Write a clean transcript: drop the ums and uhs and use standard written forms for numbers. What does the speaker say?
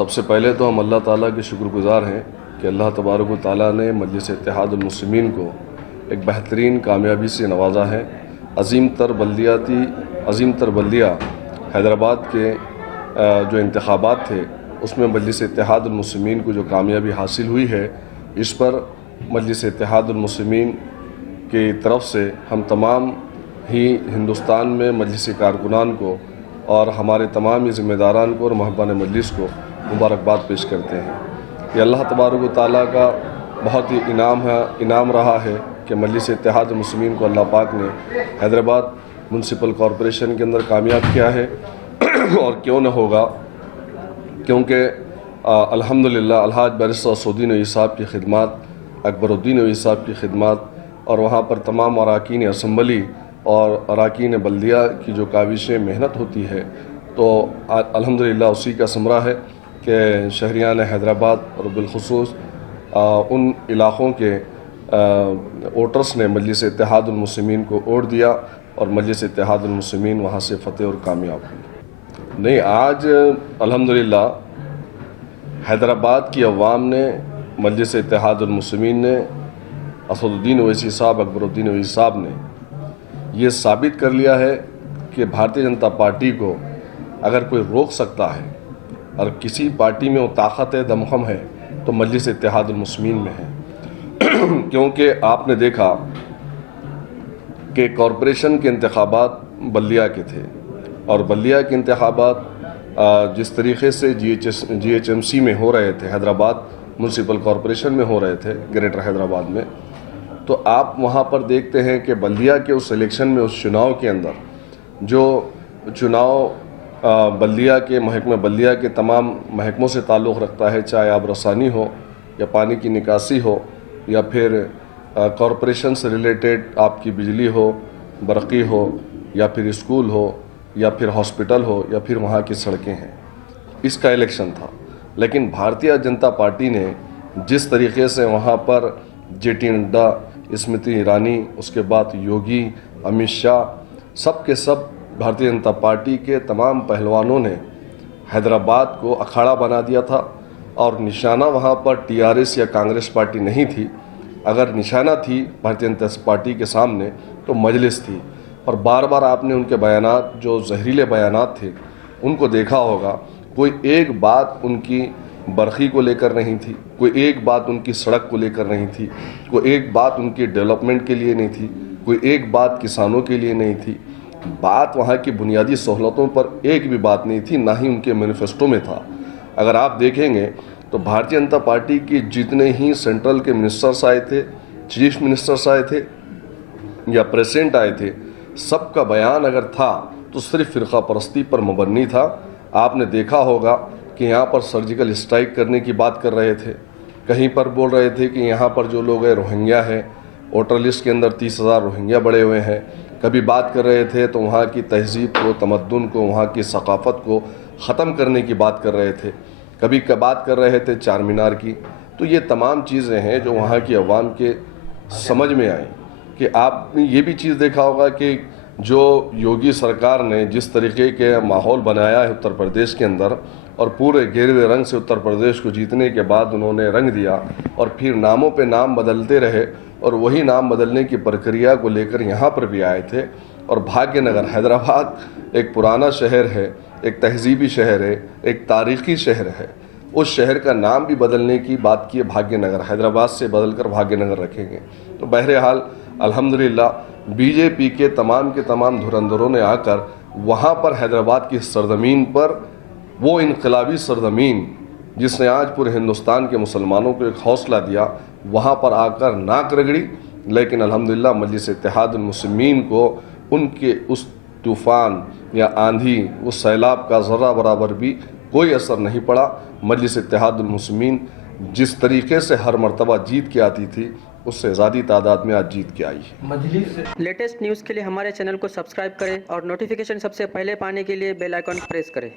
سب سے پہلے تو ہم اللہ تعالیٰ کے شکر گزار ہیں کہ اللہ تبارک و تعالیٰ نے مجلس اتحاد المسلمین کو ایک بہترین کامیابی سے نوازا ہے۔ عظیم تر بلدیہ حیدرآباد کے جو انتخابات تھے اس میں مجلس اتحاد المسلمین کو جو کامیابی حاصل ہوئی ہے، اس پر مجلس اتحاد المسلمین کی طرف سے ہم تمام ہی ہندوستان میں مجلسی کارکنان کو اور ہمارے تمام ہی ذمہ داران کو اور محبان مجلس کو مبارکباد پیش کرتے ہیں۔ یہ اللہ تبارک و تعالیٰ کا بہت ہی انعام رہا ہے کہ مجلس اتحاد المسلمین کو اللہ پاک نے حیدرآباد میونسپل کارپوریشن کے اندر کامیاب کیا ہے، اور کیوں نہ ہوگا، کیونکہ الحمدللہ الحاج بیرسٹر اسدالدین اویسی صاحب کی خدمات، اکبر الدین اویسی صاحب کی خدمات، اور وہاں پر تمام اراکین اسمبلی اور اراکین بلدیہ کی جو کاوشیں محنت ہوتی ہے، تو الحمدللہ اسی کا ثمرہ ہے کہ شہریان حیدرآباد اور بالخصوص ان علاقوں کے ووٹرز نے مجلس اتحاد المسلمین کو ووٹ دیا اور مجلس اتحاد المسلمین وہاں سے فتح اور کامیاب ہوئی۔ نہیں، آج الحمدللہ حیدرآباد کی عوام نے، مجلس اتحاد المسلمین نے، اسدالدین اویسی صاحب، اکبر الدین اویسی صاحب نے یہ ثابت کر لیا ہے کہ بھارتیہ جنتا پارٹی کو اگر کوئی روک سکتا ہے اور کسی پارٹی میں وہ طاقت ہے، دمخم ہے، تو مجلس اتحاد المسلمین میں ہے۔ کیونکہ آپ نے دیکھا کہ کارپوریشن کے انتخابات بلدیہ کے تھے، اور بلدیہ کے انتخابات جس طریقے سے جی ایچ ایم سی میں ہو رہے تھے، حیدرآباد میونسپل کارپوریشن میں ہو رہے تھے، گریٹر حیدرآباد میں، تو آپ وہاں پر دیکھتے ہیں کہ بلدیہ کے اس الیکشن میں، اس چناؤ کے اندر جو چناؤ بلدیہ کے محکمہ بلدیہ کے تمام محکموں سے تعلق رکھتا ہے، چاہے آب رسانی ہو یا پانی کی نکاسی ہو یا پھر کارپوریشن سے ریلیٹڈ آپ کی بجلی ہو، برقی ہو، یا پھر اسکول ہو، یا پھر ہاسپٹل ہو، یا پھر وہاں کی سڑکیں ہیں، اس کا الیکشن تھا۔ لیکن بھارتیہ جنتا پارٹی نے جس طریقے سے وہاں پر جے ٹی نڈا، اسمرتی ایرانی، اس کے بعد یوگی، امت شاہ، سب کے سب بھارتیہ جنتا پارٹی کے تمام پہلوانوں نے حیدرآباد کو اکھاڑا بنا دیا تھا، اور نشانہ وہاں پر ٹی آر ایس یا کانگریس پارٹی نہیں تھی۔ اگر نشانہ تھی بھارتیہ جنتا پارٹی کے سامنے تو مجلس تھی، اور بار بار آپ نے ان کے بیانات، جو زہریلے بیانات تھے، ان کو دیکھا ہوگا۔ کوئی ایک بات ان کی برقی کو لے کر نہیں تھی، کوئی ایک بات ان کی سڑک کو لے کر نہیں تھی، کوئی ایک بات ان کی ڈیولپمنٹ کے لیے نہیں تھی، کوئی ایک بات کسانوں کے لیے نہیں تھی، بات وہاں کی بنیادی سہولتوں پر ایک بھی بات نہیں تھی، نہ ہی ان کے مینیفیسٹو میں تھا۔ اگر آپ دیکھیں گے تو بھارتیہ جنتا پارٹی کی جتنے ہی سینٹرل کے منسٹرز آئے تھے، چیف منسٹرز آئے تھے یا پریزیڈنٹ آئے تھے، سب کا بیان اگر تھا تو صرف فرقہ پرستی پر مبنی تھا۔ آپ نے دیکھا ہوگا کہ یہاں پر سرجیکل اسٹرائک کرنے کی بات کر رہے تھے، کہیں پر بول رہے تھے کہ یہاں پر جو لوگ ہیں روہنگیا ہیں، ووٹر لسٹ کے اندر 30,000 روہنگیا بڑے ہوئے ہیں۔ کبھی بات کر رہے تھے تو وہاں کی تہذیب کو، تمدن کو، وہاں کی ثقافت کو ختم کرنے کی بات کر رہے تھے، کبھی بات کر رہے تھے چار مینار کی۔ تو یہ تمام چیزیں ہیں جو وہاں کی عوام کے سمجھ میں آئیں۔ کہ آپ نے یہ بھی چیز دیکھا ہوگا کہ جو یوگی سرکار نے جس طریقے کے ماحول بنایا ہے اتر پردیش کے اندر، اور پورے گیروے رنگ سے اتر پردیش کو جیتنے کے بعد انہوں نے رنگ دیا، اور پھر ناموں پہ نام بدلتے رہے، اور وہی نام بدلنے کی پرکریا کو لے کر یہاں پر بھی آئے تھے۔ اور بھاگیہ نگر، حیدرآباد ایک پرانا شہر ہے، ایک تہذیبی شہر ہے، ایک تاریخی شہر ہے، اس شہر کا نام بھی بدلنے کی بات کی ہے، بھاگیہ نگر، حیدرآباد سے بدل کر بھاگیہ نگر رکھیں گے۔ تو بہرحال الحمدللہ بی جے پی کے تمام دھرندروں نے آ کر وہاں پر حیدرآباد کی سرزمین پر، وہ انقلابی سرزمین جس نے آج پورے ہندوستان کے مسلمانوں کو ایک حوصلہ دیا، وہاں پر آ کر ناک رگڑی۔ لیکن الحمدللہ مجلس اتحاد المسلمین کو ان کے اس طوفان یا آندھی، اس سیلاب کا ذرہ برابر بھی کوئی اثر نہیں پڑا۔ مجلس اتحاد المسلمین جس طریقے سے ہر مرتبہ جیت کے آتی تھی، اس سے زیادہ تعداد میں آج جیت کے آئی ہے۔ لیٹسٹ نیوز کے لیے ہمارے چینل کو سبسکرائب کریں اور نوٹیفیکیشن سب سے پہلے پانے کے لیے بیل آئیکن پریس کریں۔